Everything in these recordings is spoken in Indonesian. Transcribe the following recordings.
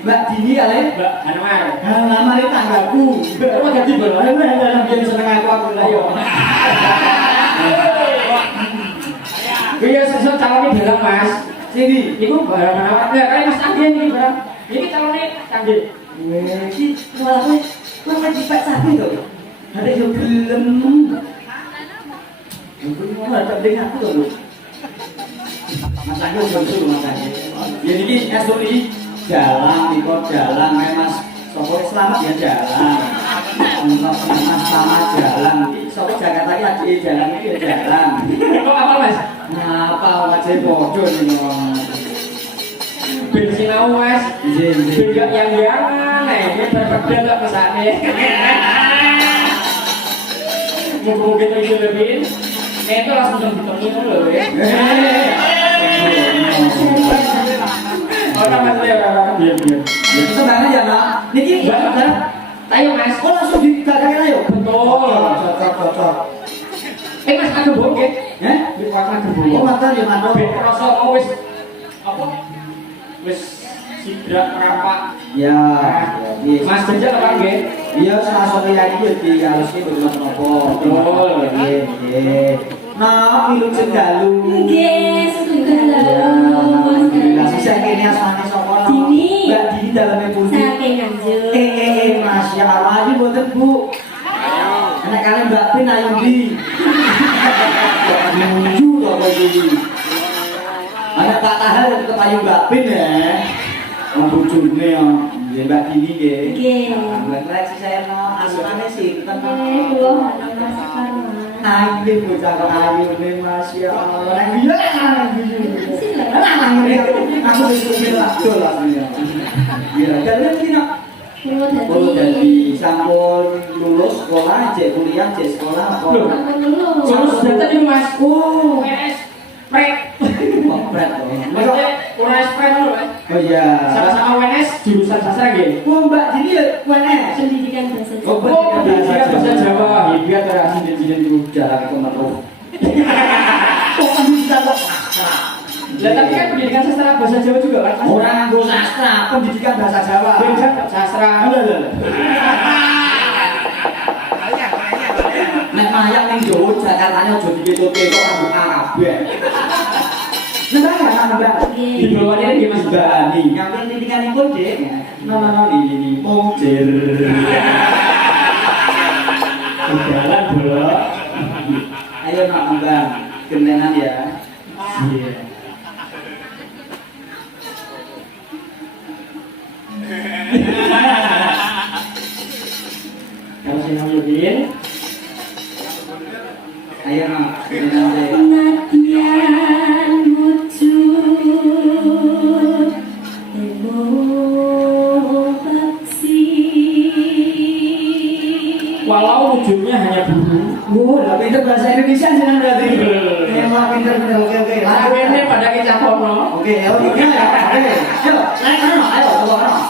Mbak Dini kali. Mbak Hanwar. Hanwar itu tanggaku. Kamu ganti bola. Aku yang biar seneng aku lah yo. Iya, sesuk calonnya dalam Mas. Sini, Iku barang Hanwar. Ya, kayak Mas Andi ini barang. Ini calonnya Andi. wes iki malah kowe dipek sapi to. Ada yo gelem. Mungkin mau ada dengan aku lho. Mas Andi jodoh Mas Andi. Ya niki esuk jalan ikut jalan Mas Sopo selamat ya jalan. Untuk Mas selamat jalan. Sopo Jakarta iki lagi jalan iki ya jalan. Kok apa Mas? Ngapa wajah bodoh ini Mas. Bensin aku Mas. Beda yang ini berbeda tak pesannya. Mungkin itu lebih. Itu langsung ditemu loh ya. Orang Mas ya, diam. Tenang aja Nak. Niki Tayo Mas. oh langsung digagakin ayo. Betul. Cocok. Mas ada bongke. Di warna Oh bongke. mantan ya mantan. Ben rasa wis apa? Wis sidrak rampak. Ya, iya. Mas Jajal apa nggih? Iya, salah satu yang itu di halusnya belum nopo. Betul. Iya. Nah, pilu cendalu. Nggih, setunggal Ya, alhamdulillah. Sisa kene asmane sapa? Dini. Mbak Dini daleme pundi? Saking Nganjuk. Masya Allah, ini mboten Bu. Anak kalian Mbak Pin ayo ndi? Menuju to kok iki. Anak Pak Tahar tetep ayo Mbak Pin ya. Wong bojone ya, nggih Mbak Dini nggih. Nggih. Alhamdulillah si saya no asmane sih tenang. Kula ana Saparman. Ayo bocah kok ayu nih Masya Allah. Iya, aku wis kupil lah dol aslinya. Iya, dalem iki nak. Kula Oh, dadi jadi sampun lulus sekolah, cek kuliah, cek sekolah apa? Loh. sampun lulus. Terus data ini Mas. Oh, Wes prek. kompret loh. Maksudnya ora SPM lho Mas. Oh iya. Sama-sama WNS jurusan sastra nggih. Oh, Mbak Dini ya UNS. Pendidikan bahasa Oh, Jawa. Oh, pendidikan bahasa Jawa. Hebat ora Jinjin itu jalan ke Meruh. Oh, pendidikan kok sastra. Lah tapi kan pendidikan sastra bahasa Jawa juga kan? Mas? Orang nganggo sastra, pendidikan bahasa Jawa. Beda sastra. Nek mayak ning Jawa Jakartanya aja diketoke kok nganggo kabeh. Nembang ya Mbak. Di bawahnya lagi Mas Bani, ngambil pendidikanipun Dek. No ini pojir. Jalan bro. Ayo nak Mbak, gendenan ya. Iya. Kalau saya ngomongin, Ayo nak, gendenan Dek. Penantian wujud tembok paksi. walau wujudnya hanya buru. Lah pinter bahasa Indonesia jenengan berarti. Emang pinter. Oke. Lagu ini pada kecap kono. Oke, ya. Oke. Ayo, naik mana? Ayo, coba mana?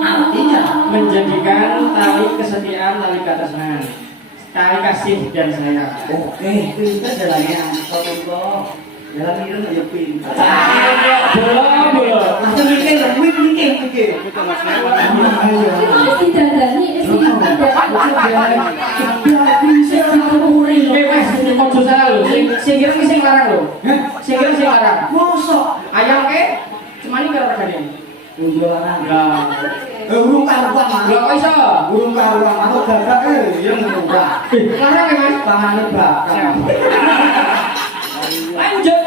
Artinya Menjadikan tali kesetiaan tali keatasnya, tali kasih dan sayang. oke, pinter jalannya. Kok jalan itu aja pinter. Belum. Langsung mikir. Ayo. Terus didadani Mas, ojo salah lho. Sing kira sing larang lho. Sing kira sing larang. Mosok Ayam ke? Cemani karo regane. unjulan. Lah, Burung karuan mah. lho kok iso? Burung karuan aku gagak ya ngono. Larang ya, Mas. Pangane bakal. Lanjut.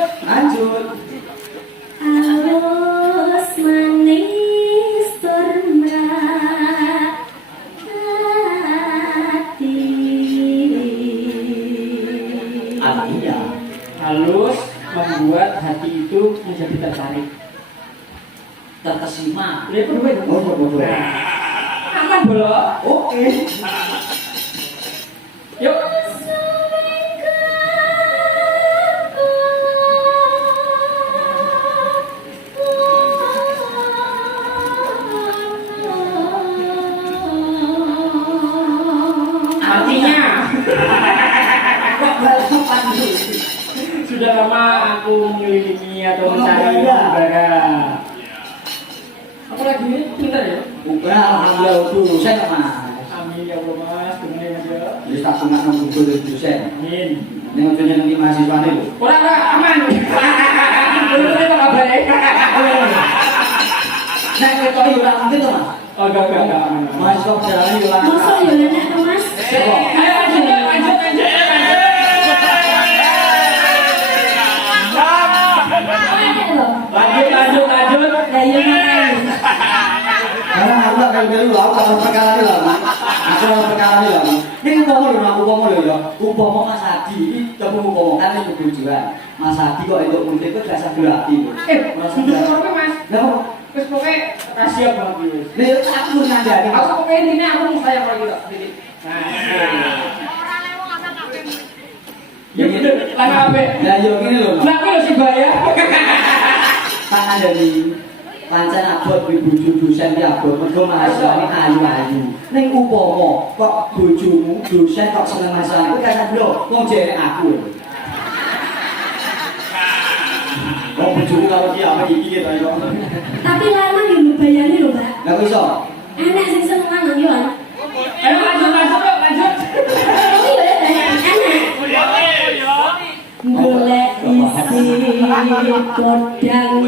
Alus manis turmat hati. Artinya Halus membuat hati itu menjadi tertarik. terkesima. Lihat berbeda. Oh, betul. Aman bro. Oke. Yuk. aku mengelilingi atau mencari barang. Aku lagi ini pintar ya? Bukan, alhamdulillah dosen mas. Amin ya Allah mas, kemudian aja. Jadi tak pernah nunggu dosen. Amin. Ini untuk nyenengi mahasiswa ini loh. Orang aman. Dulu saya tak baik. Nek ketok yo ora mungkin to mas. Oh enggak aman. Mahasiswa perjalanan yo ora. Masa ya enak to Mas? Siapa? Ayo lanjut. Enak lho. Lanjut. Lah ya makanya. Karena aku tak kayak dulu, aku kalau perkara ini lah, aku kalau perkara ini lah. Ini umpama lho ya, umpama Mas Adi, ini kamu umpama kan ini kebujuan. Mas Adi kok itu mungkin itu gak sadar hati. Mas, untuk apa mas? Kenapa? Terus pokoknya rahasia banget guys. Ini aku lu ngandani. Aku pokoknya intinya aku mau saya kalau gitu. Nah, ya bener, lama apa? Lah yo ngene lho. Lah aku harus bayar. Tangan dari pancen abot bojo dosen ki abot mergo mahasiswa ini ayu-ayu. Ning umpama kok bojomu dosen kok seneng mahasiswa kuwi kan lho wong jere aku. Wong bojomu karo ki apa iki to yo. Tapi lanang yo mbayani lho, Mbak. Lah kok iso? Enak sing seneng lanang yo. Ayo lanjut. Oh iya enak. Golek isi kodang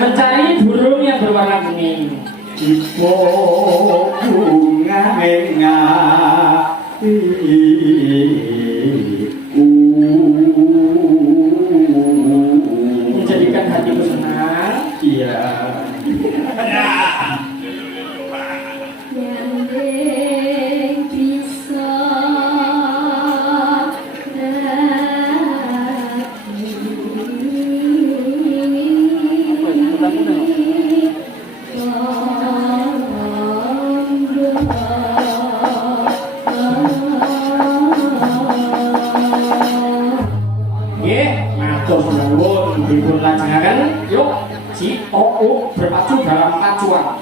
Mencari burung yang berwarna kuning. Ipo bunga menga Menjadikan hatiku senang. iya. yang bisa Matur nuwun dipun lajengaken yuk si OU berpacu dalam pacuan.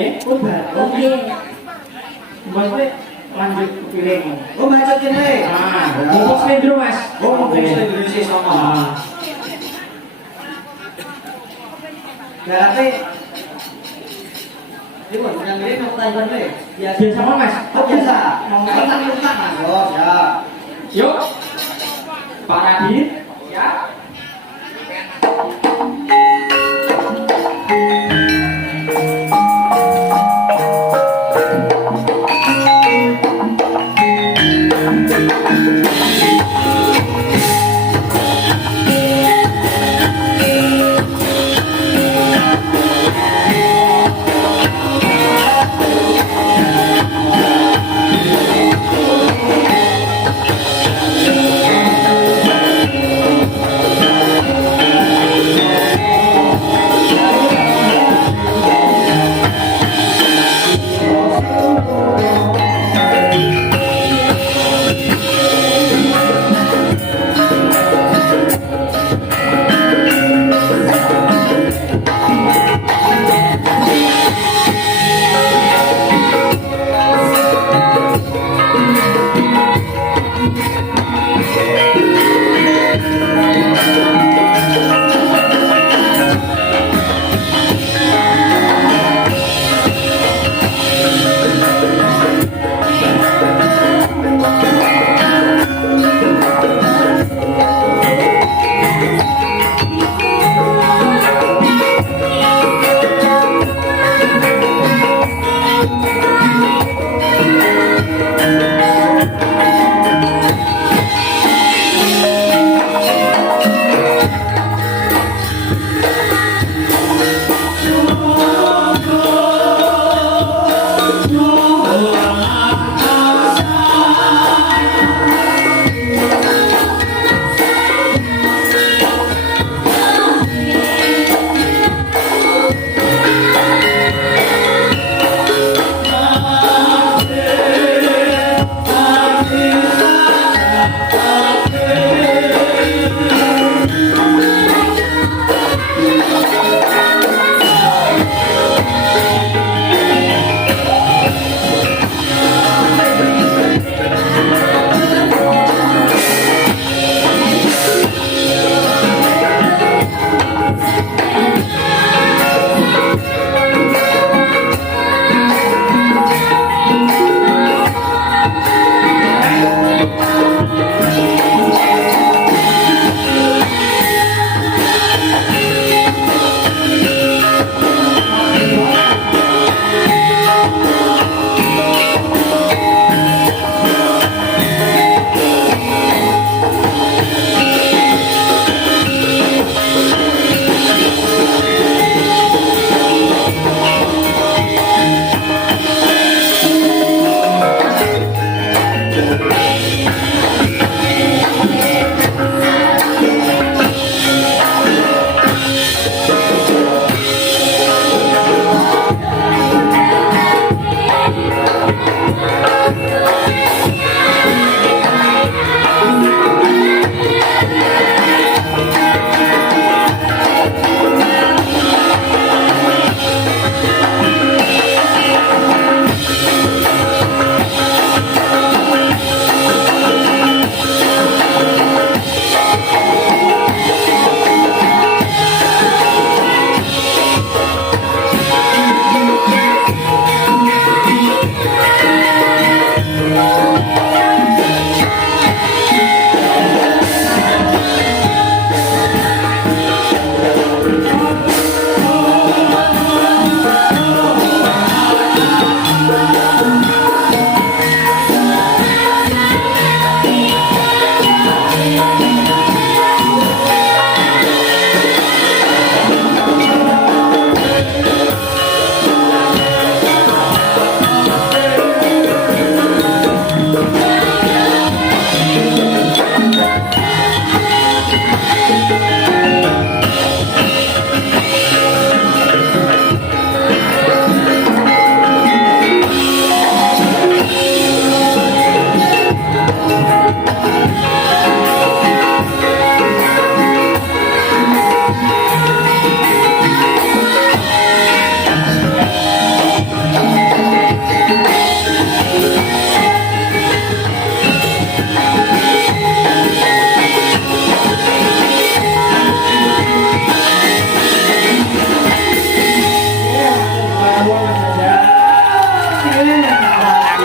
ya. Oke. Maksudnya lanjut ke piring. Oh, macet kene. Bungkus sendiri mas. Oh, mungkin Indonesia sama. Berarti ini buat yang ini mau tanya deh. Biasa apa mas? Oh, biasa. Mau tanya Mas. Oh, ya. Yuk. Pak Radit. Ya.